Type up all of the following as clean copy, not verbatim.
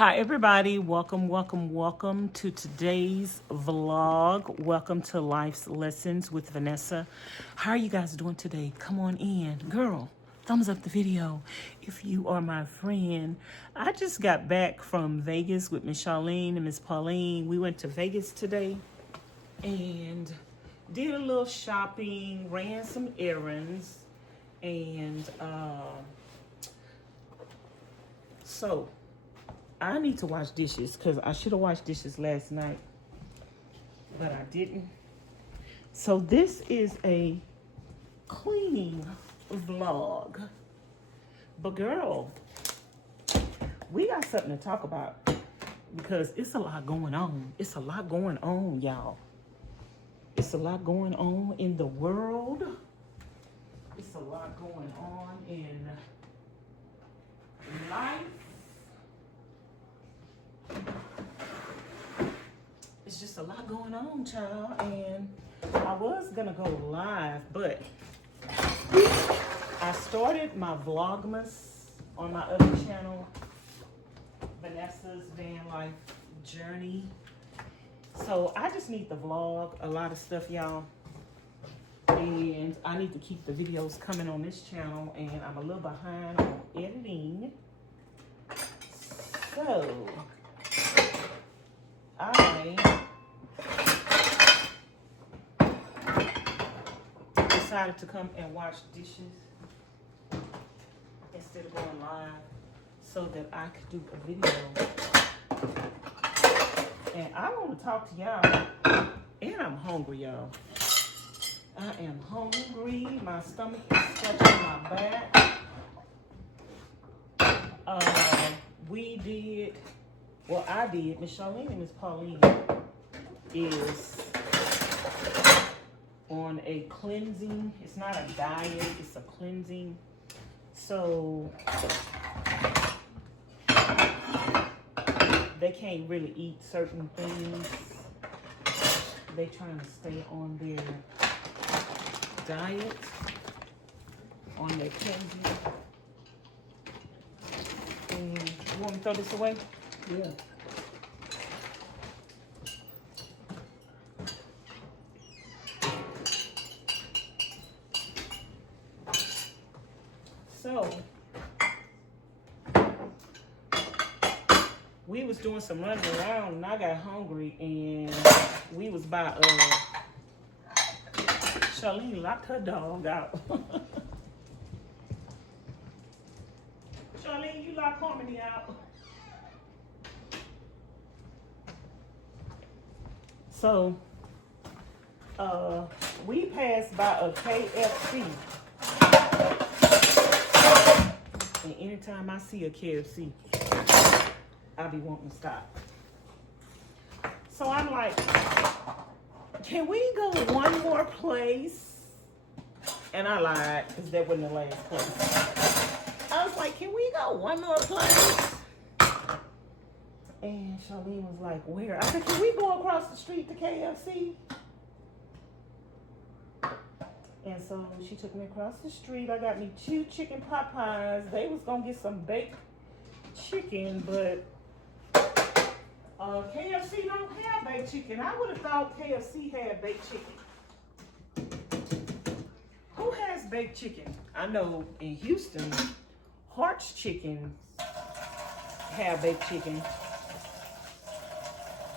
Hi everybody, welcome to today's vlog. Welcome to Life's Lessons with Vanessa. How are you guys doing today? Come on in. Girl, thumbs up the video if you are my friend. I just got back from Vegas with Miss Charlene and Miss Pauline. We went to Vegas today and did a little shopping, ran some errands, and so I need to wash dishes because I should have washed dishes last night, but I didn't. So this is a cleaning vlog. But girl, we got something to talk about because it's a lot going on. It's a lot going on, y'all. It's a lot going on in the world. It's a lot going on in life. It's just a lot going on, child, and I was gonna go live, but I started my Vlogmas on my other channel, Vanessa's Van Life Journey. So I just need to vlog a lot of stuff, y'all, and I need to keep the videos coming on this channel, and I'm a little behind on editing. So I decided to come and wash dishes instead of going live so that I could do a video. And I want to talk to y'all, and I'm hungry, y'all. I am hungry. My stomach is scratching my back. I did. Miss Charlene and Miss Pauline is on a cleansing. It's not a diet, it's a cleansing. So they can't really eat certain things. They trying to stay on their diet, on their cleansing. And you want me to throw this away? Yeah. So we was doing some running around and I got hungry, and we was by Charlene locked her dog out. Charlene, you locked Harmony out. So we passed by a KFC. And anytime I see a KFC, I be wanting to stop. So I'm like, can we go one more place? And I lied, because that wasn't the last place. I was like, can we go one more place? And Charlene was like, where? I said, can we go across the street to KFC? And so she took me across the street. I got me 2 chicken pot pies. They was gonna get some baked chicken, but KFC don't have baked chicken. I would have thought KFC had baked chicken. Who has baked chicken? I know in Houston, Hart's Chicken have baked chicken.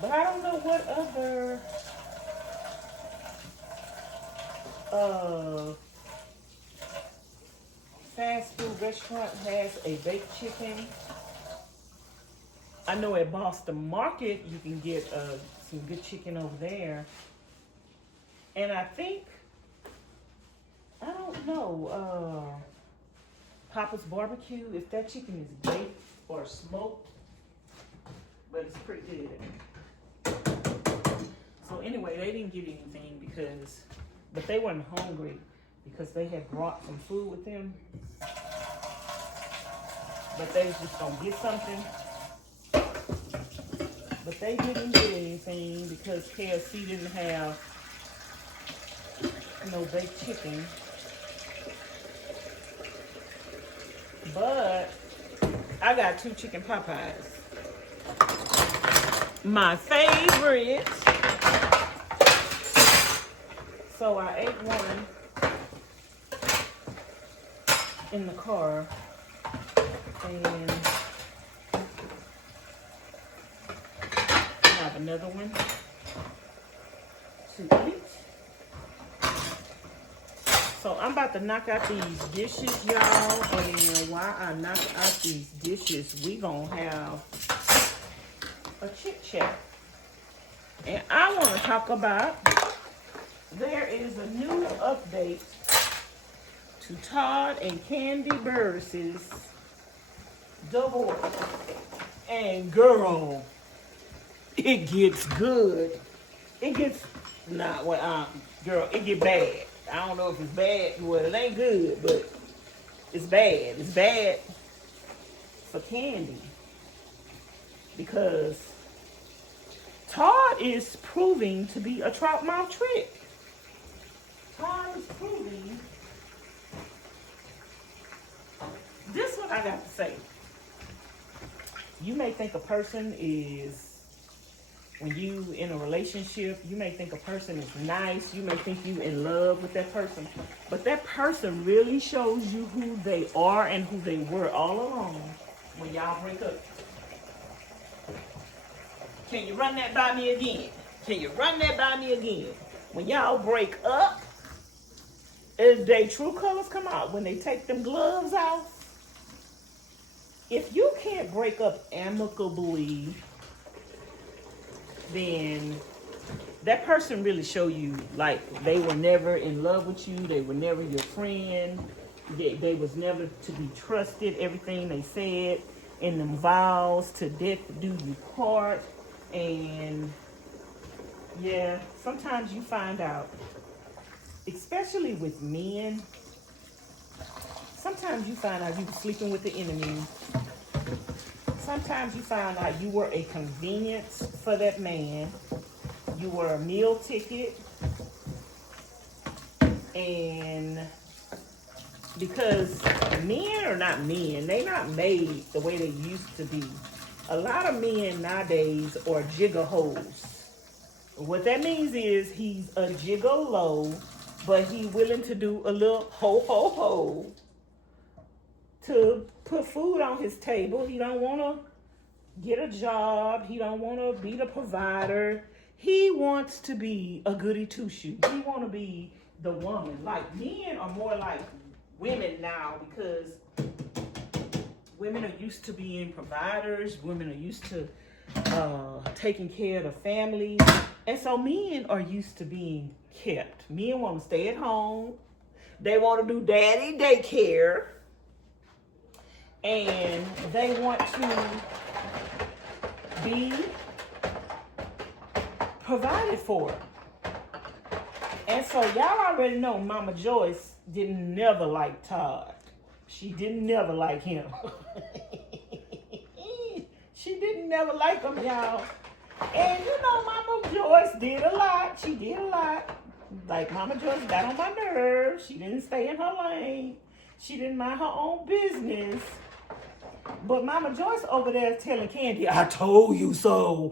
But I don't know what other fast food restaurant has a baked chicken. I know at Boston Market you can get some good chicken over there. And I think, I don't know, Papa's Barbecue, if that chicken is baked or smoked, but it's pretty good. So anyway, they didn't get anything but they weren't hungry because they had brought some food with them. But they was just gonna get something. But they didn't get anything because KFC didn't have no baked chicken. But I got 2 chicken pot pies. my favorite. So I ate one in the car, and I have another one to eat. So I'm about to knock out these dishes, y'all, and while I knock out these dishes, we gonna have a chit chat. And I want to talk about, there is a new update to Todd and Kandi Burruss's divorce. And girl, it gets good. It gets, girl, it get bad. I don't know if it's bad. Well, it ain't good, but it's bad. It's bad for Kandi because Todd is proving to be a trout mouth trick. Todd is proving. This is what I got to say. You may think a person is, when you in a relationship, you may think a person is nice. You may think you in love with that person. But that person really shows you who they are and who they were all along when y'all break up. Can you run that by me again? Can you run that by me again? When y'all break up, if their true colors come out, when they take them gloves off, if you can't break up amicably, then that person really show you like they were never in love with you. They were never your friend. They was never to be trusted. Everything they said in them vows to death do you part. And yeah, sometimes you find out, especially with men, sometimes you find out you were sleeping with the enemy. Sometimes you find out you were a convenience for that man. You were a meal ticket. And because men are not men, they not made the way they used to be. A lot of men nowadays are gigahos. What that means is he's a gigolo, but he willing to do a little ho to put food on his table. He don't want to get a job. He don't want to be the provider. He wants to be a goody two-shoe. He want to be the woman. Like, men are more like women now because women are used to being providers. Women are used to taking care of the family. And so men are used to being kept. Men want to stay at home. They want to do daddy daycare. And they want to be provided for. And so y'all already know Mama Joyce didn't never like Todd. She didn't never like him. She didn't never like him, y'all. And you know, Mama Joyce did a lot. She did a lot. Like, Mama Joyce got on my nerves. She didn't stay in her lane. She didn't mind her own business. But Mama Joyce over there telling Kandi, I told you so.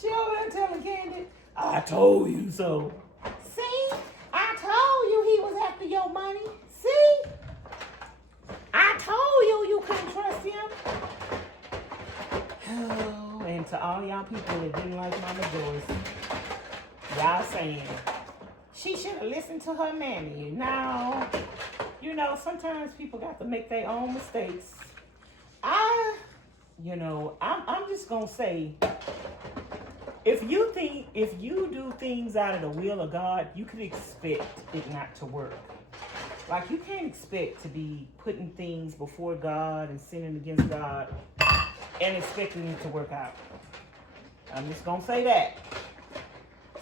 She over there telling Kandi, I told you so. See? I told you he was after your money. See? I told you you couldn't trust him. Oh, and to all y'all people that didn't like Mama Joyce, y'all saying, she should have listened to her mammy. Now, you know, sometimes people got to make their own mistakes. I'm just going to say, if you do things out of the will of God, you can expect it not to work. Like, you can't expect to be putting things before God and sinning against God and expecting it to work out. I'm just going to say that.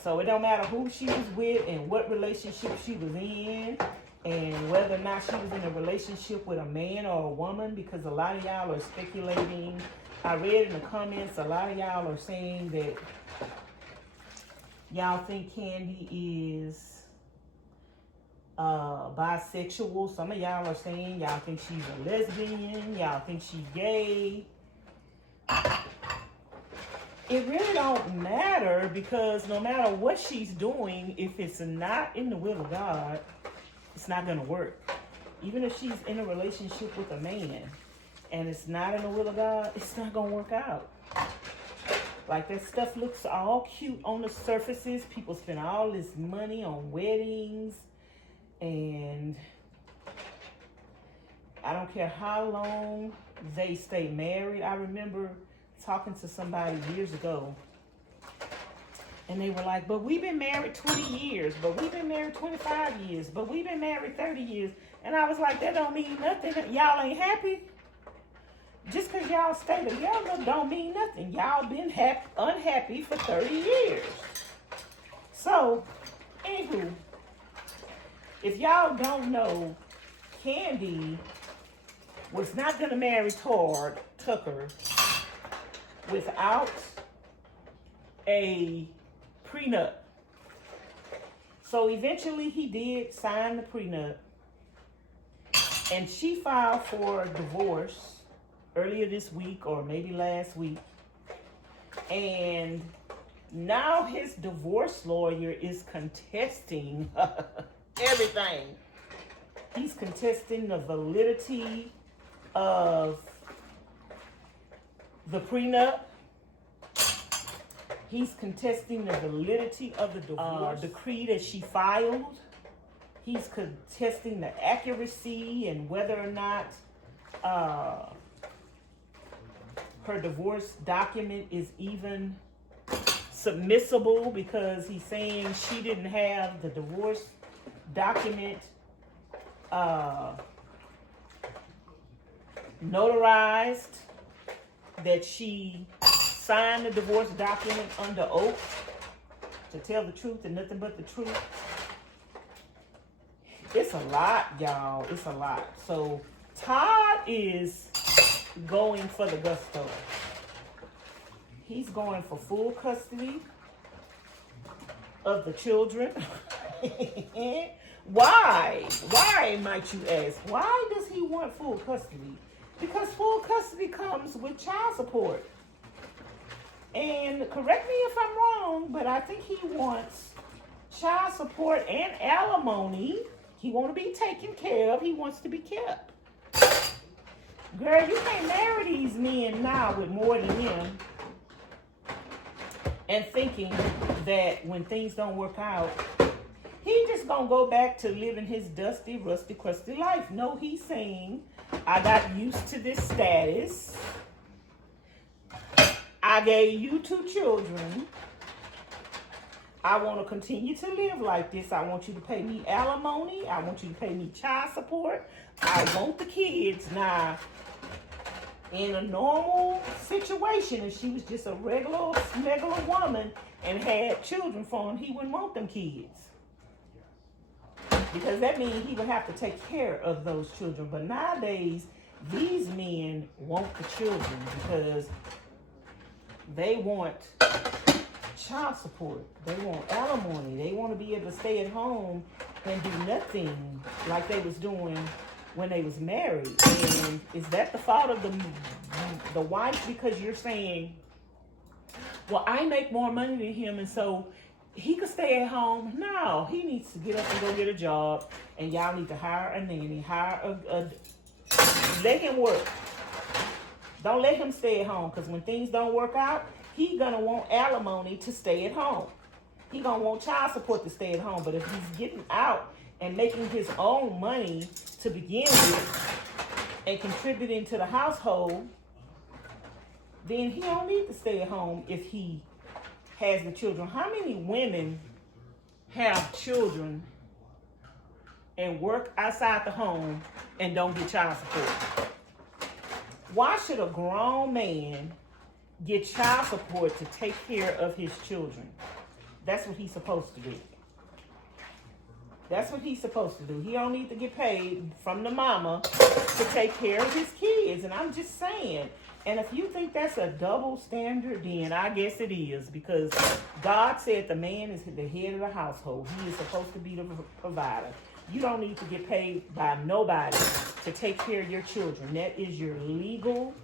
So it don't matter who she was with and what relationship she was in and whether or not she was in a relationship with a man or a woman, because a lot of y'all are speculating. I read in the comments, a lot of y'all are saying that y'all think Kandi is bisexual. Some of y'all are saying y'all think she's a lesbian. Y'all think she's gay. it really don't matter, because no matter what she's doing, if it's not in the will of God, it's not going to work. Even if she's in a relationship with a man and it's not in the will of God, it's not going to work out. Like, that stuff looks all cute on the surfaces. People spend all this money on weddings, and I don't care how long they stay married. I remember talking to somebody years ago, and they were like, but we've been married 20 years, but we've been married 25 years, but we've been married 30 years. And I was like, that don't mean nothing. Y'all ain't happy? Just because y'all stay together don't mean nothing. Y'all been unhappy for 30 years. So, anywho, if y'all don't know, Kandi was not going to marry TODD TUCKER without a prenup. So eventually he did sign the prenup, and she filed for divorce earlier this week, or maybe last week. And now his divorce lawyer is contesting everything. He's contesting the validity of the prenup. He's contesting the validity of the divorce decree that she filed. He's contesting the accuracy and whether or not her divorce document is even submissible, because he's saying she didn't have the divorce document notarized, that she signed the divorce document under oath to tell the truth and nothing but the truth. It's a lot, y'all. It's a lot. So Todd is going for the gusto. He's going for full custody of the children. Why? Why, might you ask? Why does he want full custody? Because full custody comes with child support. And correct me if I'm wrong, but I think he wants child support and alimony. He wants to be taken care of. He wants to be kept. Girl, you can't marry these men now with more than him and thinking that when things don't work out, he just gonna go back to living his dusty, rusty, crusty life. No, he's saying, I got used to this status. I gave you 2 children. I want to continue to live like this. I want you to pay me alimony. I want you to pay me child support. I want the kids. Now, in a normal situation, if she was just a regular woman and had children for him, he wouldn't want them kids. Because that means he would have to take care of those children. But nowadays, these men want the children because they want child support. They want alimony. They want to be able to stay at home and do nothing like they was doing when they was married. And is that the fault of the wife? Because you're saying, well, I make more money than him, and so he could stay at home. No, he needs to get up and go get a job, and y'all need to hire a nanny, let him work. Don't let him stay at home, because when things don't work out, he gonna want alimony to stay at home. He gonna want child support to stay at home. But if he's getting out and making his own money to begin with and contributing to the household, then he don't need to stay at home if he has the children. How many women have children and work outside the home and don't get child support? Why should a grown man get child support to take care of his children? That's what he's supposed to do. That's what he's supposed to do. He don't need to get paid from the mama to take care of his kids. And I'm just saying, and if you think that's a double standard, then I guess it is, because God said the man is the head of the household. He is supposed to be the provider. You don't need to get paid by nobody to take care of your children. That is your legal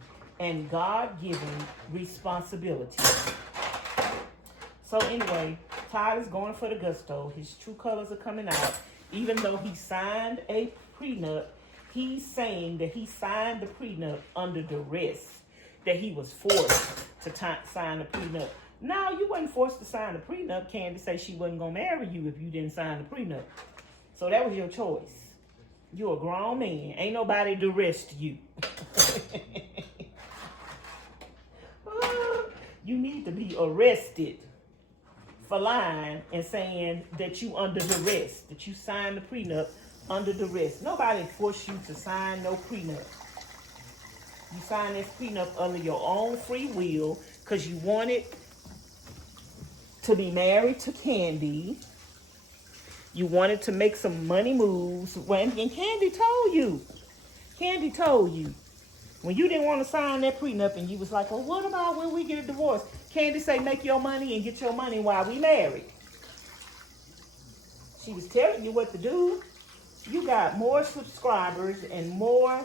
and God-given responsibility. So anyway, Todd is going for the gusto. His true colors are coming out. Even though he signed a prenup, he's saying that he signed the prenup under duress, that he was forced to sign the prenup. No, you wasn't forced to sign the prenup. Kandi say she wasn't going to marry you if you didn't sign the prenup. So that was your choice. You're a grown man. Ain't nobody duressed you. You need to be arrested for lying and saying that you under duress, that you signed the prenup under duress. Nobody forced you to sign no prenup. You signed this prenup under your own free will because you wanted to be married to Kandi. You wanted to make some money moves. And Kandi told you. Kandi told you. When you didn't want to sign that prenup and you was like, well, what about when we get a divorce? Kandi say, make your money and get your money while we married. She was telling you what to do. You got more subscribers and more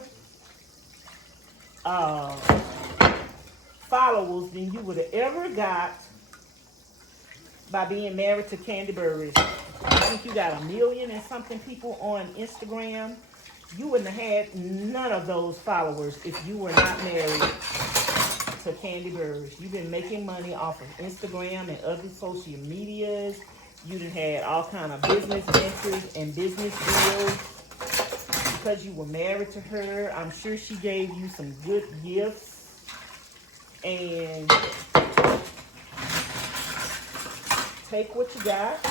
followers than you would have ever got by being married to Kandi Burruss. I think you got 1 million and something people on Instagram. You wouldn't have had none of those followers if you were not married to Kandi Burruss. You've been making money off of Instagram and other social medias. You done had all kind of business ventures and business deals because you were married to her. I'm sure she gave you some good gifts. And take what you got.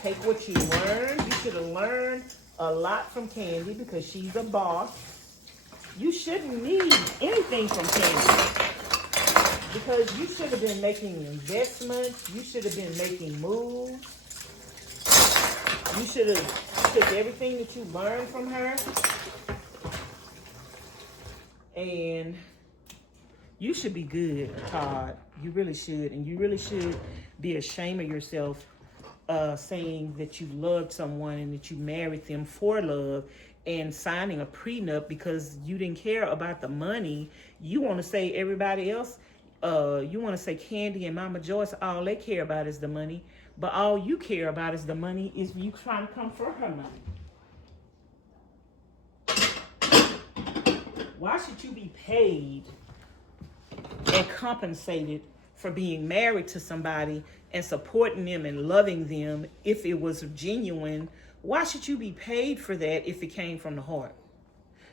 Take what you learned. You should have learned a lot from Kandi because she's a boss. You shouldn't need anything from Kandi because you should have been making investments. You should have been making moves. You should have took everything that you learned from her and you should be good, Todd. You really should. And you really should be ashamed of yourself saying that you loved someone and that you married them for love and signing a prenup because you didn't care about the money. You want to say everybody else, you want to say Kandi and Mama Joyce, all they care about is the money. But all you care about is the money is you trying to come for her money. Why should you be paid and compensated for being married to somebody and supporting them and loving them if it was genuine? Why should you be paid for that if it came from the heart?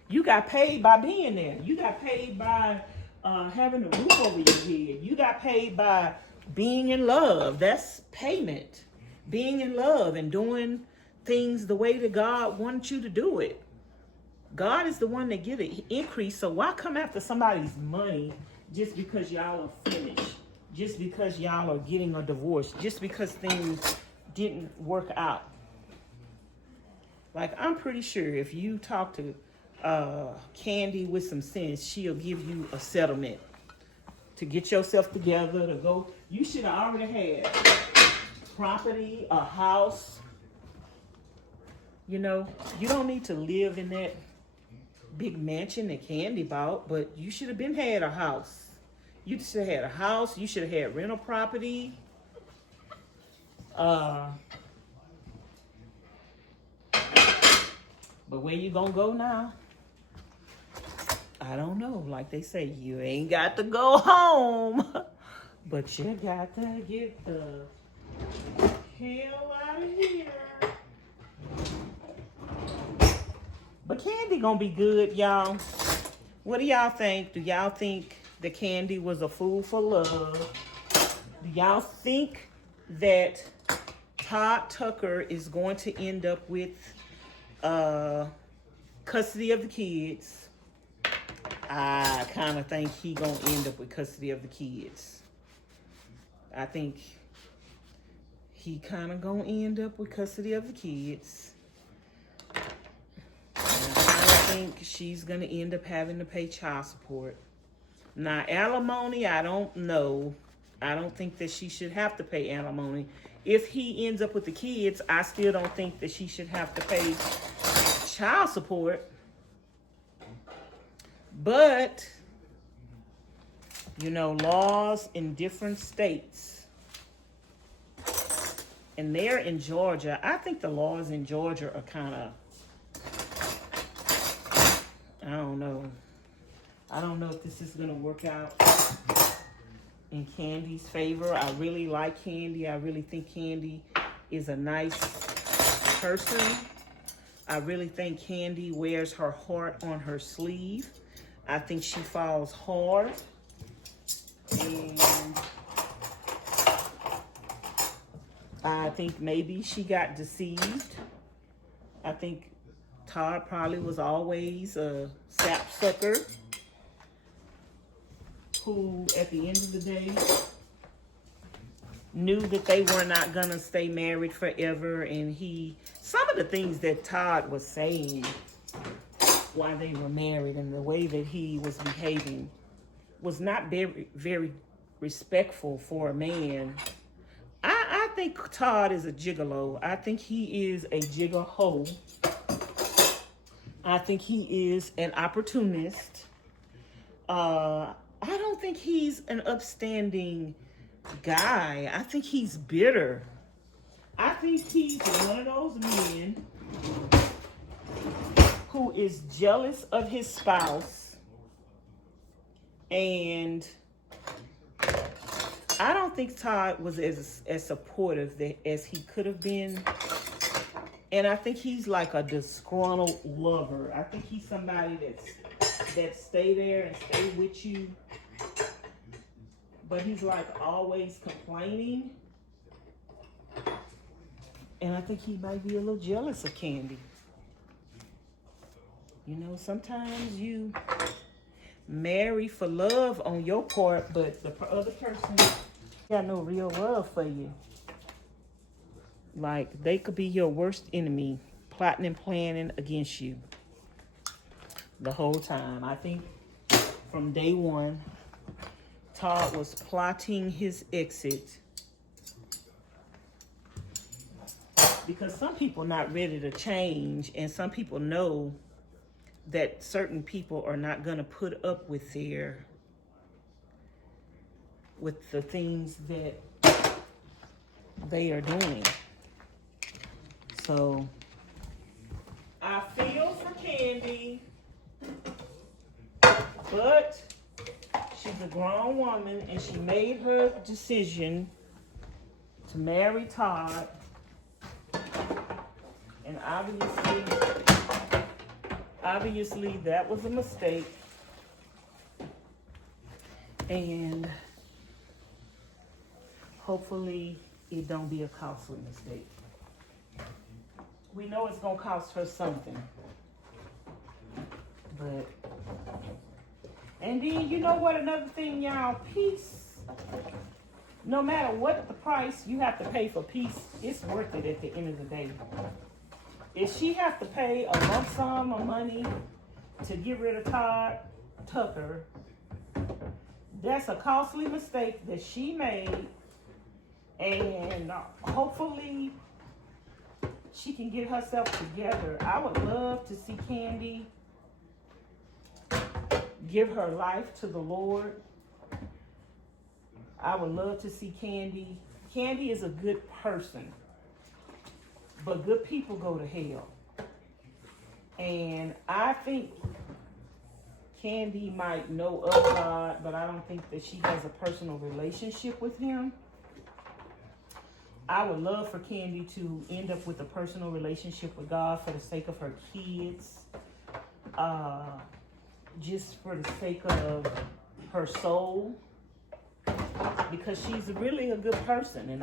You got paid by being there. You got paid by having a roof over your head. You got paid by being in love. That's payment. Being in love and doing things the way that God wanted you to do it. God is the one that gives it increase. So why come after somebody's money just because y'all are finished? Just because y'all are getting a divorce? Just because things didn't work out? Like, I'm pretty sure if you talk to Kandi with some sense, she'll give you a settlement to get yourself together, to go. You should have already had property, a house. You know, you don't need to live in that big mansion that Kandi bought, but you should have been had a house. You should have had a house. You should have had rental property. But where you gonna go now? I don't know. Like they say, you ain't got to go home, but you got to get the hell out of here. But Kandi gonna be good, y'all. What do y'all think? Do y'all think that Kandi was a fool for love? Do y'all think that Todd Tucker is going to end up with custody of the kids? I kind of think he gonna end up with custody of the kids. I think he kind of gonna end up with custody of the kids. And I think she's gonna end up having to pay child support. Now, alimony, I don't know. I don't think that she should have to pay alimony. If he ends up with the kids, I still don't think that she should have to pay child support. But, you know, laws in different states And they're in Georgia. I think the laws in Georgia are kind of, I don't know. I don't know if this is going to work out in Kandi's favor. I really like Kandi. I really think Kandi is a nice person. I really think Kandi wears her heart on her sleeve. I think she falls hard. And I think maybe she got deceived. I think Todd probably was always a sapsucker who, at the end of the day, knew that they were not gonna stay married forever. And some of the things that Todd was saying while they were married and the way that he was behaving was not very, very respectful for a man. I think Todd is a gigolo. I think he is a gigolo. I think he is an opportunist. I don't think he's an upstanding guy. I think he's bitter. I think he's one of those men who is jealous of his spouse, and I don't think Todd was as supportive as he could have been. And I think he's like a disgruntled lover. I think he's somebody that stay there and stay with you, but he's like always complaining. And I think he might be a little jealous of Kandi. You know, sometimes you marry for love on your part, but the other person got no real love for you. Like, they could be your worst enemy, plotting and planning against you the whole time. I think from day one, Todd was plotting his exit because some people are not ready to change, and some people know that certain people are not going to put up with the things that they are doing. So I feel for Kandi, but she's a grown woman and she made her decision to marry Todd. And obviously that was a mistake. And hopefully it don't be a costly mistake. We know it's gonna cost her something. And then, you know what, another thing, y'all, peace. No matter what the price you have to pay for peace, it's worth it at the end of the day. If she has to pay a lump sum of money to get rid of Todd Tucker, that's a costly mistake that she made. And hopefully she can get herself together. I would love to see Kandi give her life to the Lord. I would love to see Kandi. Kandi is a good person, but good people go to hell. And I think Kandi might know of God, but I don't think that she has a personal relationship with him. I would love for Kandi to end up with a personal relationship with God for the sake of her kids, just for the sake of her soul, because she's really a good person. And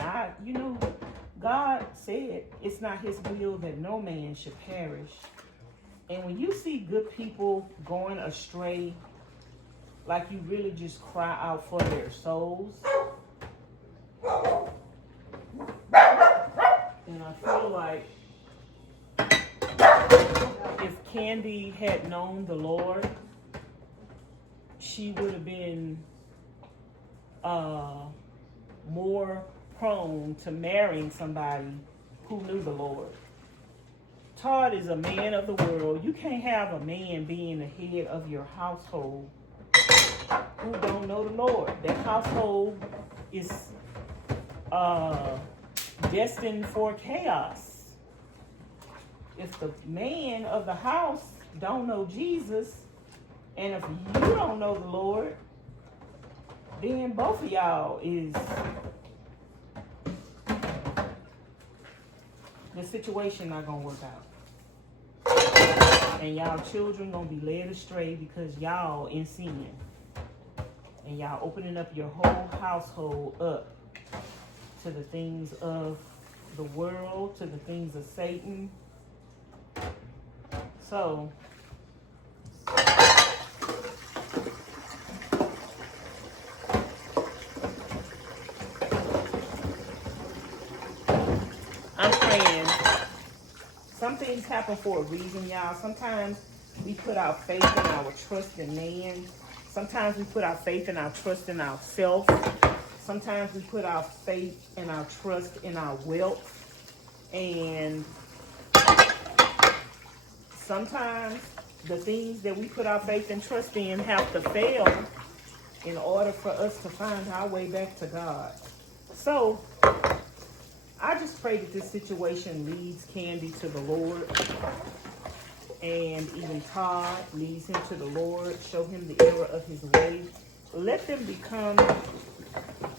God said it's not his will that no man should perish. And when you see good people going astray, like, you really just cry out for their souls. And I feel like if Kandi had known the Lord, she would have been more prone to marrying somebody who knew the Lord. Todd is a man of the world. You can't have a man being the head of your household who don't know the Lord. That household is destined for chaos. If the man of the house don't know Jesus, and if you don't know the Lord, then both of y'all is, the situation not gonna work out. And y'all children gonna be led astray because y'all in sin. And y'all opening up your whole household up to the things of the world, to the things of Satan. So, I'm praying. Some things happen for a reason, y'all. Sometimes we put our faith and our trust in man. Sometimes we put our faith and our trust in ourselves. Sometimes we put our faith and our trust in our wealth. And sometimes the things that we put our faith and trust in have to fail in order for us to find our way back to God. So, I just pray that this situation leads Kandi to the Lord. And even Todd leads him to the Lord. Show him the error of his way. Let them become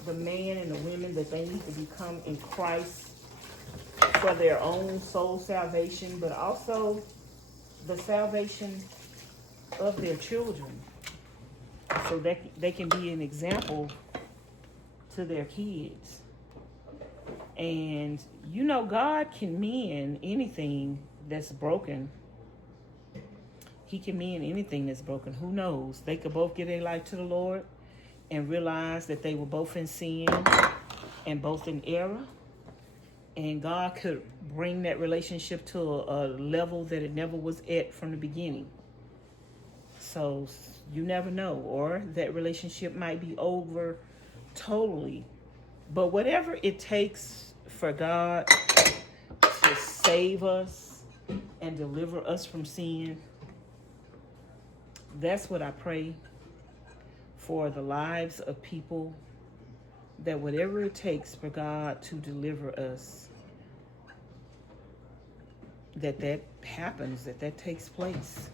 the man and the women that they need to become in Christ for their own soul salvation, but also the salvation of their children, so that they can be an example to their kids. And you know, God can mend anything that's broken. He can mend anything that's broken. Who knows? They could both give their life to the Lord and realize that they were both in sin and both in error. And God could bring that relationship to a level that it never was at from the beginning. So you never know. Or that relationship might be over totally. But whatever it takes for God to save us and deliver us from sin, that's what I pray for the lives of people, that whatever it takes for God to deliver us, that happens, that takes place.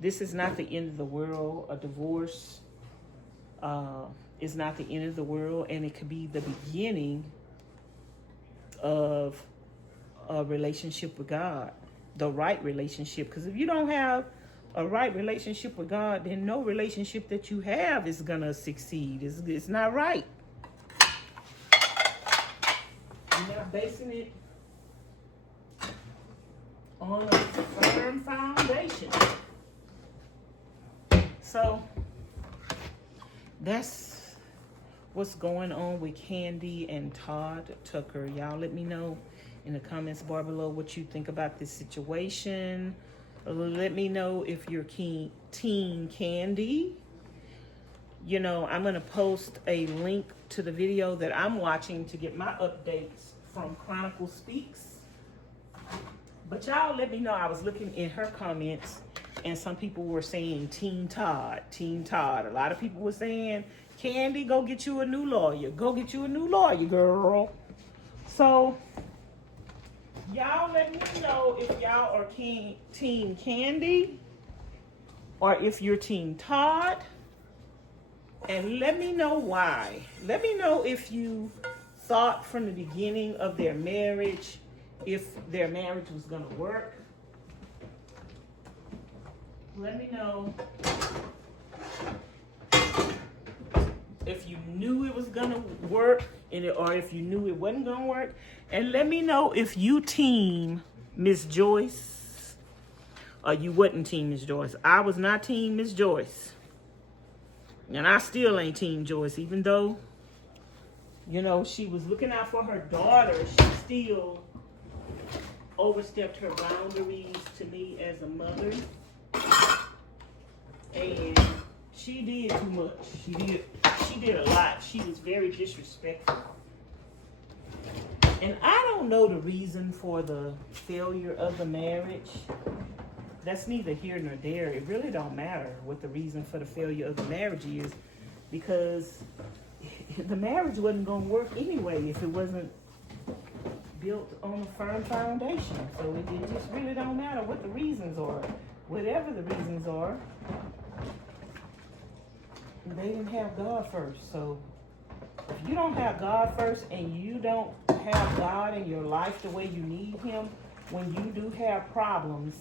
This is not the end of the world. A divorce is not the end of the world, and it could be the beginning of a relationship with God, the right relationship. Because if you don't have a right relationship with God, then no relationship that you have is gonna succeed. It's not right. You're not basing it on a firm foundation. So that's what's going on with Kandi and Todd Tucker. Y'all let me know in the comments bar below what you think about this situation. Let me know if you're Team Kandi. You know, I'm going to post a link to the video that I'm watching to get my updates from Chronicle Speaks. But y'all let me know. I was looking in her comments, and some people were saying Team Todd, Team Todd. A lot of people were saying, Kandi, go get you a new lawyer. Go get you a new lawyer, girl. So y'all let me know if y'all are Team Kandi or if you're Team Todd. And let me know why. Let me know if you thought from the beginning of their marriage, if their marriage was going to work. Let me know if you knew it was going to work, or if you knew it wasn't going to work. And let me know if you team Miss Joyce or you wasn't team Miss Joyce. I was not team Miss Joyce. And I still ain't team Joyce, even though, you know, she was looking out for her daughter. She still overstepped her boundaries to me as a mother. And she did too much. She did a lot. She was very disrespectful. And I don't know the reason for the failure of the marriage. That's neither here nor there. It really don't matter what the reason for the failure of the marriage is, because the marriage wasn't going to work anyway if it wasn't built on a firm foundation. So it just really don't matter what the reasons are. Whatever the reasons are, they didn't have God first. So if you don't have God first and you don't have God in your life the way you need him, when you do have problems,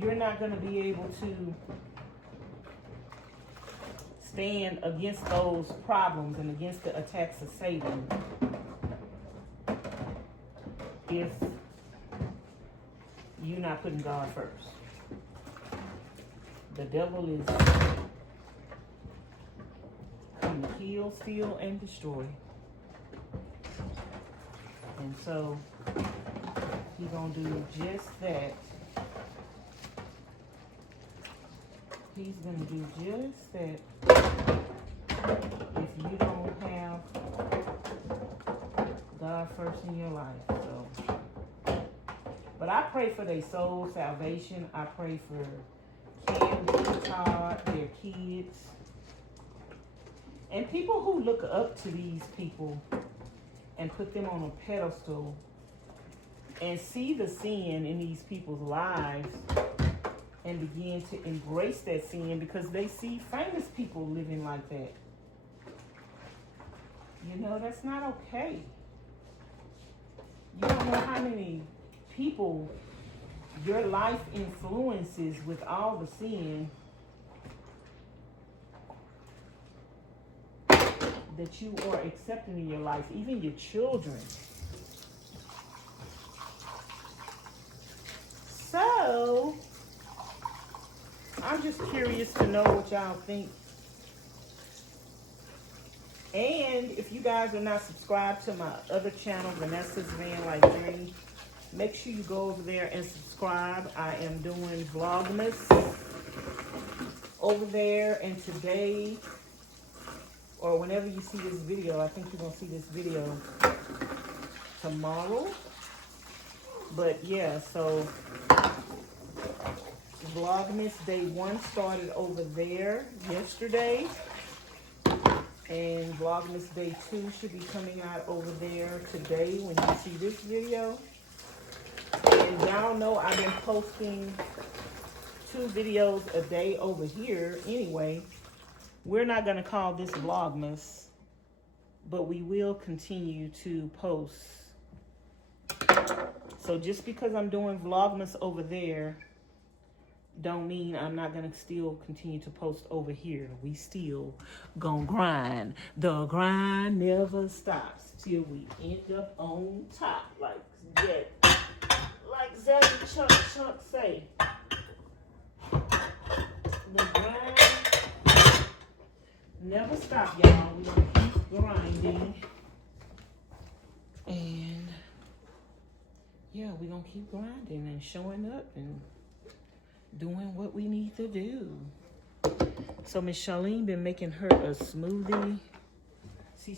you're not going to be able to stand against those problems and against the attacks of Satan if you're not putting God first. The devil is come to kill, steal, and destroy. And so he's going to do just that. He's going to do just that if you don't have God first in your life. So, but I pray for their soul salvation. I pray for Kandi, Todd, their kids, and people who look up to these people and put them on a pedestal and see the sin in these people's lives and begin to embrace that sin because they see famous people living like that. You know, that's not okay. You don't know how many people your life influences with all the sin that you are accepting in your life, even your children. So, I'm just curious to know what y'all think. And if you guys are not subscribed to my other channel, Vanessa's Van Like Dream, make sure you go over there and subscribe. I am doing Vlogmas over there, and today, or whenever you see this video, I think you're going to see this video tomorrow. But yeah, so Vlogmas Day 1 started over there yesterday. And Vlogmas Day 2 should be coming out over there today when you see this video. And y'all know I've been posting 2 videos a day over here anyway. We're not going to call this Vlogmas, but we will continue to post. So just because I'm doing Vlogmas over there, don't mean I'm not going to still continue to post over here. We still gonna grind. The grind never stops till we end up on top, like Zaddy Chunk say. The grind never stop, y'all. We gonna keep grinding. And yeah, we gonna keep grinding and showing up and doing what we need to do. So Miss Charlene been making her a smoothie. She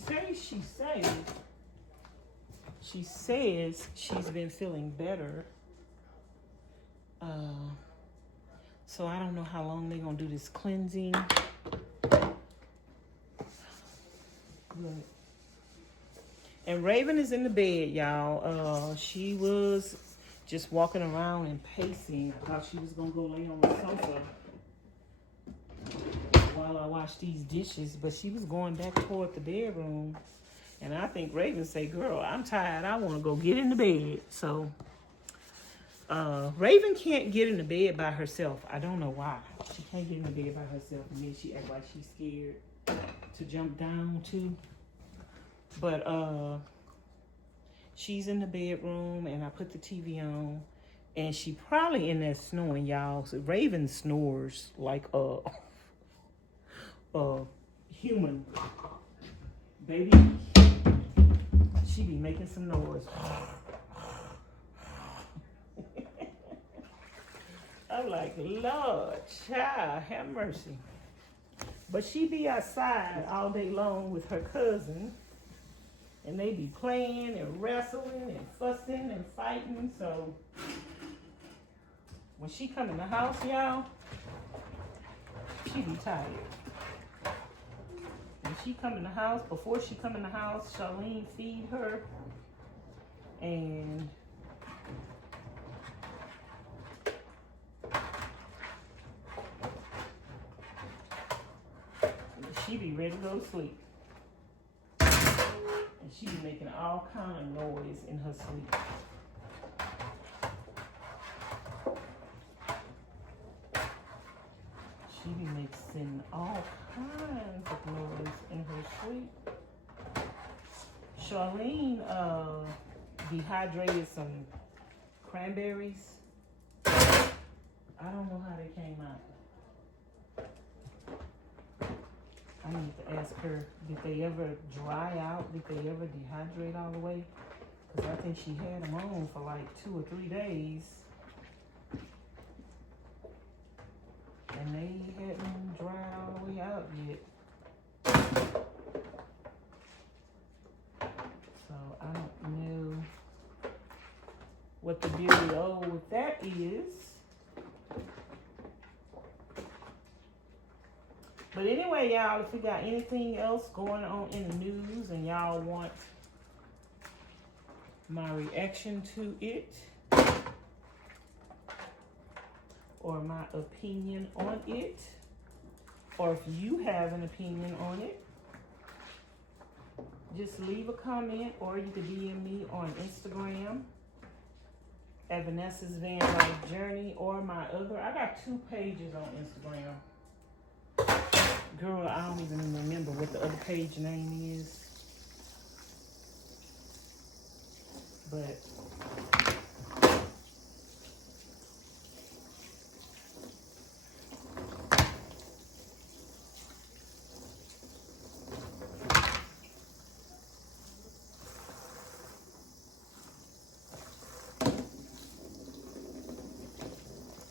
says she's been feeling better. So I don't know how long they're gonna do this cleansing. And Raven is in the bed, y'all. She was just walking around and pacing. I thought she was gonna go lay on the sofa while I wash these dishes, but she was going back toward the bedroom. And I think Raven said, girl, I'm tired. I want to go get in the bed. So Raven can't get in the bed by herself. I don't know why. She can't get in the bed by herself. And then she acts like she's scared to jump down too. But she's in the bedroom, and I put the TV on, and she probably in there snoring, y'all. So Raven snores like a human. Baby, she be making some noise. I'm like, Lord, child, have mercy. But she be outside all day long with her cousin. And they be playing and wrestling and fussing and fighting. So when she come in the house, y'all, she be tired. And she come in the house, before she come in the house, Charlene feed her. And she be ready to go to sleep. And she be making all kind of noise in her sleep. She be making all kinds of noise in her sleep. Charlene dehydrated some cranberries. I don't know how they came out. I need to ask her, did they ever dry out? Did they ever dehydrate all the way? Because I think she had them on for like 2 or 3 days. And they hadn't dried all the way out yet. So I don't know what the dealio with that is. But anyway, y'all, if we got anything else going on in the news and y'all want my reaction to it or my opinion on it, or if you have an opinion on it, just leave a comment, or you can DM me on Instagram at Vanessa's Van Life Journey, or my other, I got 2 pages on Instagram. Girl, I don't even remember what the other page name is. But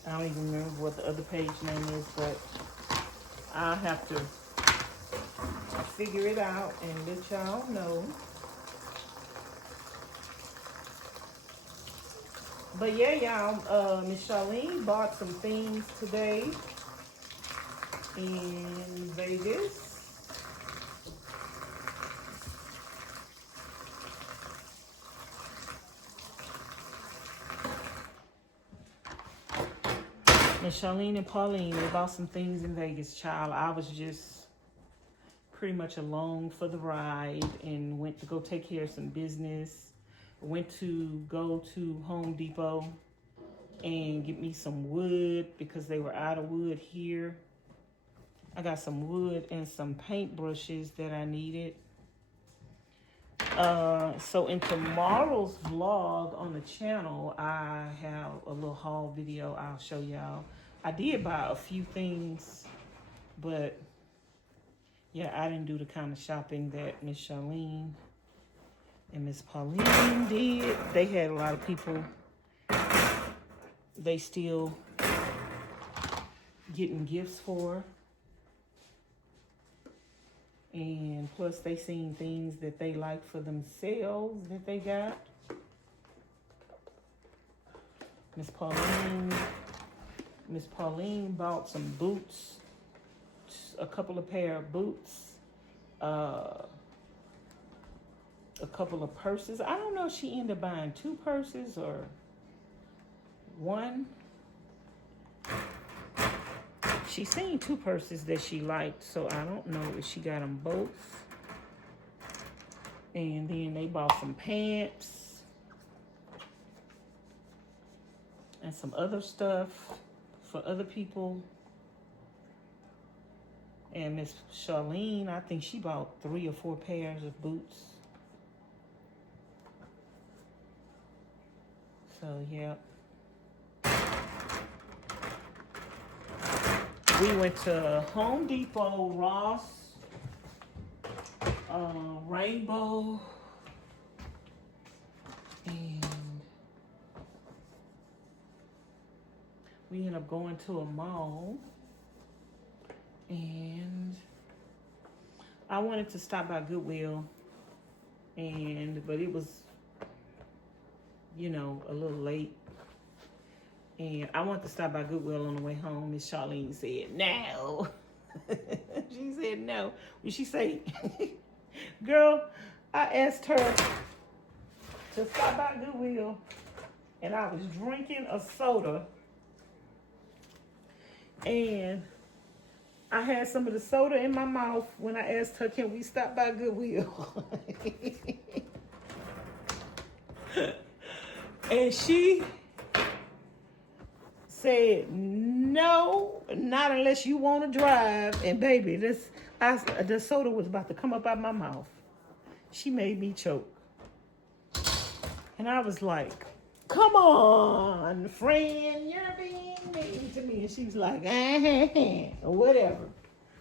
I don't even remember what the other page name is, but I'll have to figure it out and let y'all know. But yeah, y'all, Miss Charlene bought some things today in Vegas. Miss Charlene and Pauline, they bought some things in Vegas, child. I was just pretty much along for the ride and went to go take care of some business. Went to go to Home Depot and get me some wood because they were out of wood here. I got some wood and some paint brushes that I needed. So in tomorrow's vlog on the channel, I have a little haul video I'll show y'all. I did buy a few things, but yeah, I didn't do the kind of shopping that Miss Charlene and Miss Pauline did. They had a lot of people. They still getting gifts for. And plus they seen things that they like for themselves that they got. Miss Pauline bought some boots, a couple of pair of boots, a couple of purses. I don't know if she ended up buying 2 purses or 1. She seen 2 purses that she liked, so I don't know if she got them both. And then they bought some pants and some other stuff for other people. And Miss Charlene, I think she bought 3 or 4 pairs of boots. So, yeah. We went to Home Depot, Ross, Rainbow, and we ended up going to a mall. And I wanted to stop by Goodwill, but it was, you know, a little late. And I wanted to stop by Goodwill on the way home. Miss Charlene said, no. She said no. When she say, girl, I asked her to stop by Goodwill, and I was drinking a soda, and I had some of the soda in my mouth when I asked her, can we stop by Goodwill? And she said, no, not unless you want to drive. And baby, the soda was about to come up out my mouth. She made me choke. And I was like, come on, friend, you're being mean to me. And she was like, or whatever.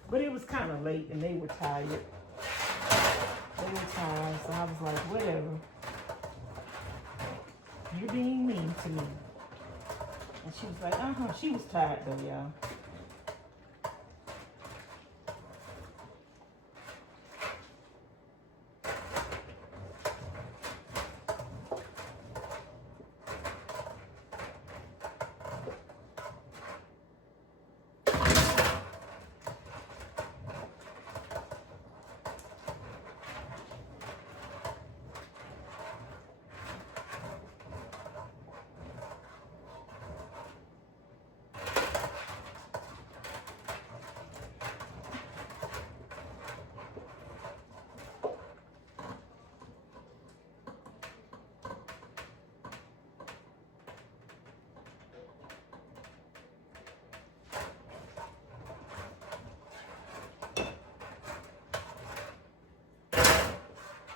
But it was kind of late and they were tired. So I was like, whatever. You're being mean to me. And she was like, she was tired though, y'all.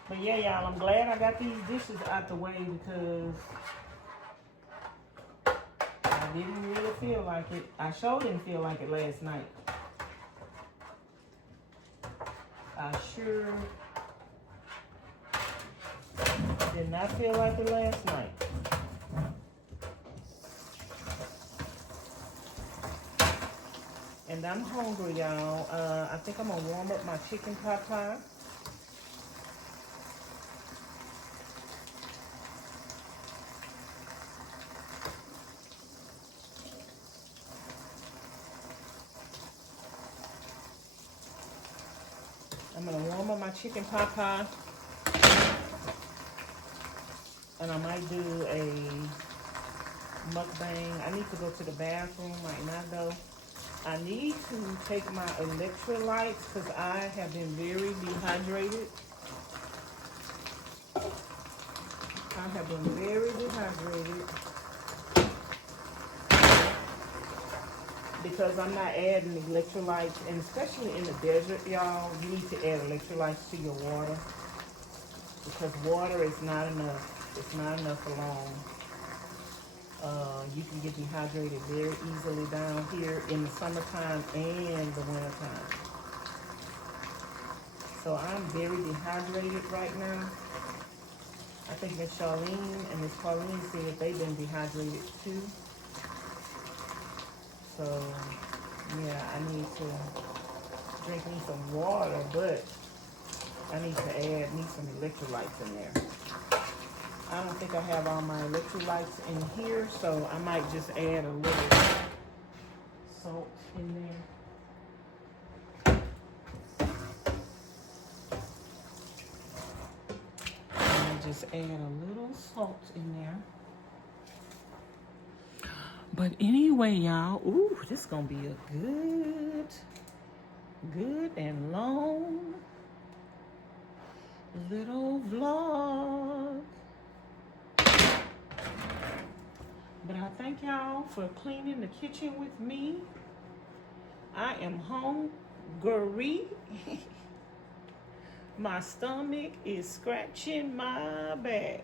But yeah, y'all, I'm glad I got these dishes out the way because I didn't really feel like it. I sure didn't feel like it last night. I sure did not feel like it last night. And I'm hungry, y'all. I think I'm gonna warm up my chicken pot pie. I'm gonna warm up my chicken pot pie, and I might do a mukbang. I need to go to the bathroom right now, though. I need to take my electrolytes because I have been very dehydrated. I have been very dehydrated because I'm not adding electrolytes, and especially in the desert, y'all, you need to add electrolytes to your water because water is not enough. It's not enough alone. You can get dehydrated very easily down here in the summertime and the wintertime. So I'm very dehydrated right now. I think Miss Charlene and Miss Pauline said they've been dehydrated too. So yeah, I need to drink me some water, but I need to add me some electrolytes in there. I don't think I have all my electrolytes in here, so I might just add a little salt in there. And just add a little salt in there. But anyway, y'all, ooh, this is gonna be a good and long little vlog. But I thank y'all for cleaning the kitchen with me. I am hungry. My stomach is scratching my back.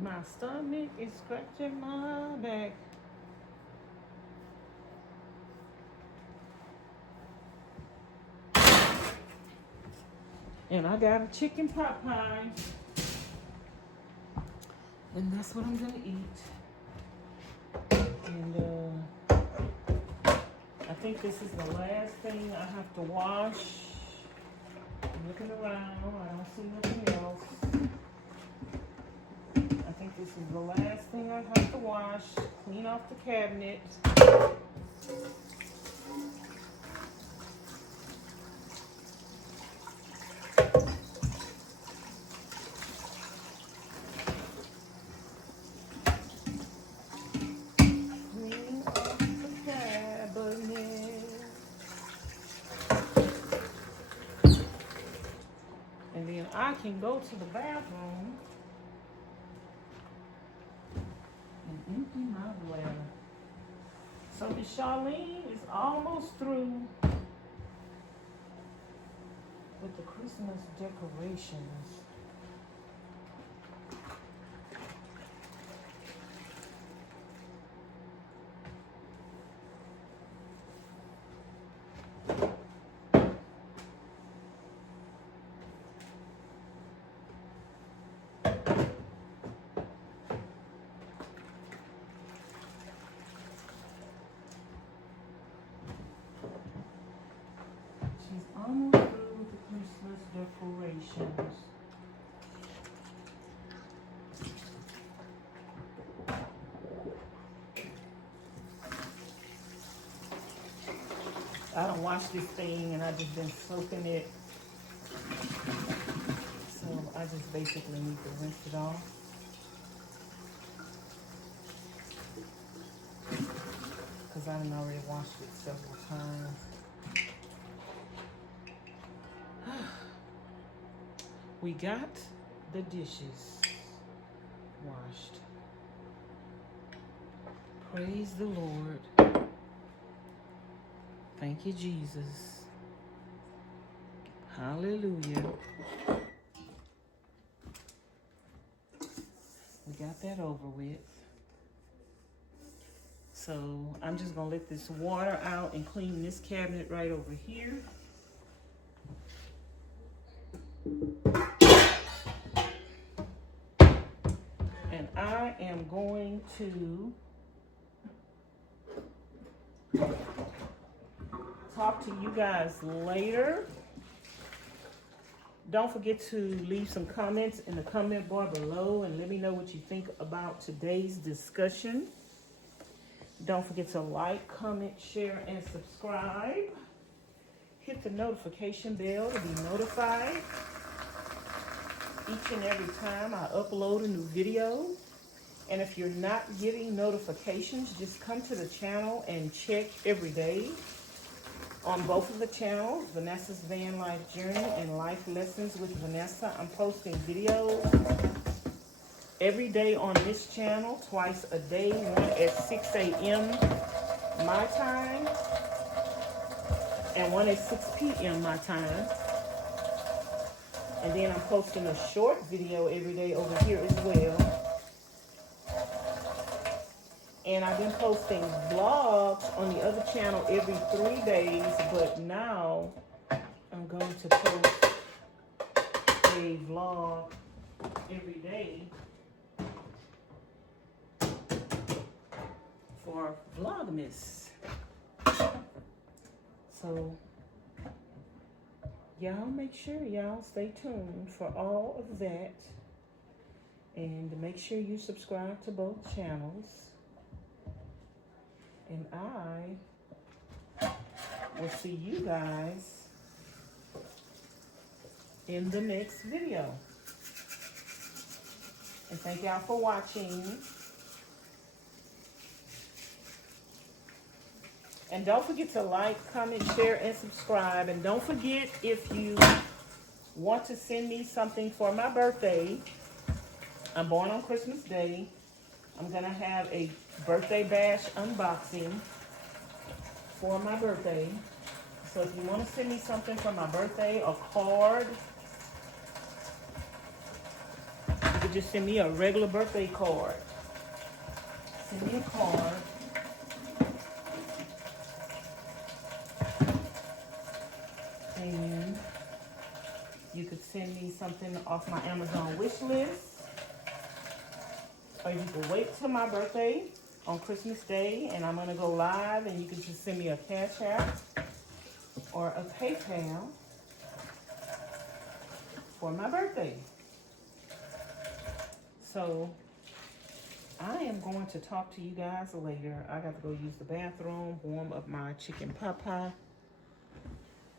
My stomach is scratching my back. And I got a chicken pot pie. And that's what I'm gonna eat. And I think this is the last thing I have to wash. I'm looking around, I don't see nothing else. I think this is the last thing I have to wash. Clean off the cabinet. Clean off the cabinet. And then I can go to the bathroom and empty my bladder. So Miss Charlene is almost through with the Christmas decorations. She's almost through with the Christmas decorations. I don't wash this thing and I just been soaking it. So I just basically need to rinse it off. Because I done already washed it several times. We got the dishes washed. Praise the Lord. Thank you, Jesus. Hallelujah. We got that over with. So I'm just gonna let this water out and clean this cabinet right over here. And I am going to talk to you guys later. Don't forget to leave some comments in the comment bar below and let me know what you think about today's discussion. Don't forget to like, comment, share, and subscribe. Hit the notification bell to be notified each and every time I upload a new video. And if you're not getting notifications, just come to the channel and check every day. On both of the channels, Vanessa's Van Life Journey and Life Lessons with Vanessa, I'm posting videos every day on this channel, twice a day, one at 6 a.m. my time, and one at 6 p.m. my time. And then I'm posting a short video every day over here as well. And I've been posting vlogs on the other channel every 3 days, but now I'm going to post a vlog every day for Vlogmas. So y'all make sure y'all stay tuned for all of that. And make sure you subscribe to both channels. And I will see you guys in the next video. And thank y'all for watching. And don't forget to like, comment, share, and subscribe. And don't forget, if you want to send me something for my birthday, I'm born on Christmas Day. I'm going to have a birthday bash unboxing for my birthday. So if you want to send me something for my birthday, a card, you could just send me a regular birthday card. Send me a card. And you could send me something off my Amazon wish list. Or you can wait till my birthday on Christmas Day and I'm going to go live and you can just send me a Cash App or a PayPal for my birthday. So I am going to talk to you guys later. I got to go use the bathroom, warm up my chicken pot pie.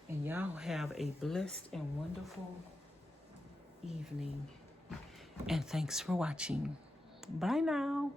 And y'all have a blessed and wonderful evening. And thanks for watching. Bye now.